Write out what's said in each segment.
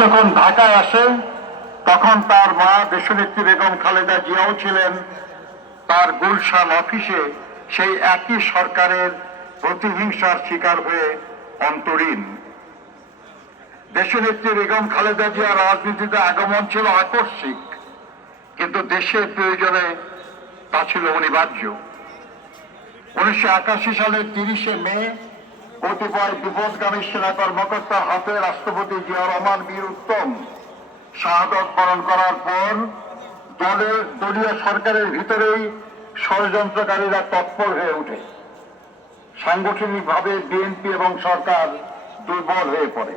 যখন ঢাকায় আসে তখন তার মা দেশনেত্রী বেগম খালেদা জিয়াও ছিলেন তার গুলশান অফিসে সেই একই সরকারের প্রতিহিংসার শিকার হয়ে অন্তরীণ। দেশনেত্রী বেগম খালেদা জিয়ার রাজনীতিতে আগমন ছিল আকস্মিক, কিন্তু দেশের প্রয়োজনে তা ছিল অনিবার্য। 1981 সালের 30শে মে কতিপয় বিপদগামী সেনা কর্মকর্তার হাতে রাষ্ট্রপতি জিয়া রহমান বীর উত্তম শাহাদত বরণ করার পর দলীয় সরকারের ভিতরেই ষড়যন্ত্রকারীরা তৎপর হয়ে ওঠে। সাংগঠনিকভাবে বিএনপি এবং সরকার দুর্বল হয়ে পড়ে।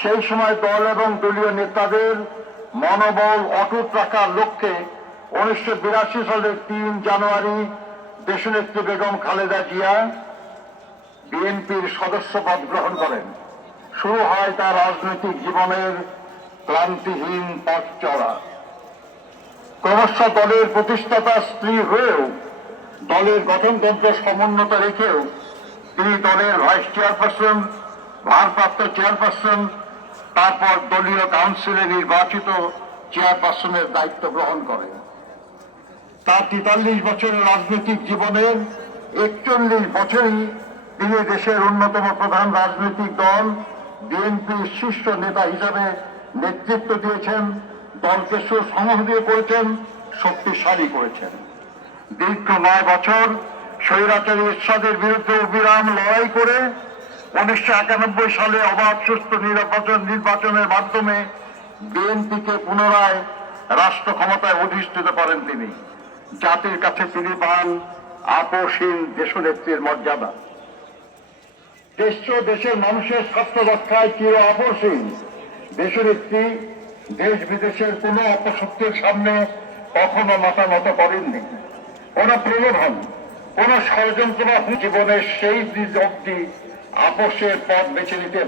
সেই সময় দল এবং দলীয় নেতাদের মনোবল অটুট রাখার লক্ষ্যে 1982 সালের 3 জানুয়ারি দেশনেত্রী বেগম খালেদা জিয়া বিএনপির সদস্যপদ গ্রহণ করেন। শুরু হয় তার রাজনৈতিক জীবনের ক্লান্তিহীন পথ চলা। ক্রমশ দলের প্রতিষ্ঠাতা স্ত্রী হয়েও দলের গঠনতন্ত্র সমুন্নত রেখেও তিনি দলের ভাইস চেয়ারপারসন, ভারপ্রাপ্ত চেয়ারপারসন, তারপর দলীয় কাউন্সিলে নির্বাচিত চেয়ারপারসনের দায়িত্ব গ্রহণ করেন। তার 43 বছরের রাজনৈতিক জীবনের 41 বছরই তিনি দেশের অন্যতম প্রধান রাজনৈতিক দল বিএনপির শীর্ষ নেতা হিসেবে নেতৃত্ব দিয়েছেন, দলকে সুসংহত করেছেন, শক্তিশালী করেছেন। দীর্ঘ 9 বছর স্বৈরাচারী এরশাদের বিরুদ্ধে অবিরাম লড়াই করে 1991 সালে অবাধ সুষ্ঠ নির্বাচনের মাধ্যমে বিএনপিকে পুনরায় রাষ্ট্র ক্ষমতায় অধিষ্ঠিত করেন তিনি। জাতির কাছে তিনি পান আপোষহীন দেশনেত্রীর মর্যাদা। দেশের মানুষের স্বার্থ রক্ষায় চির আপোষহীন দেশনেত্রী দেশ বিদেশের কোন অপশক্তির সামনে কখনো মাথা নত করেননি। কোন প্রলোভন, কোন ষড়যন্ত্র জীবনের সেই দিন অব্দি আপোষের পথ বেছে নিতে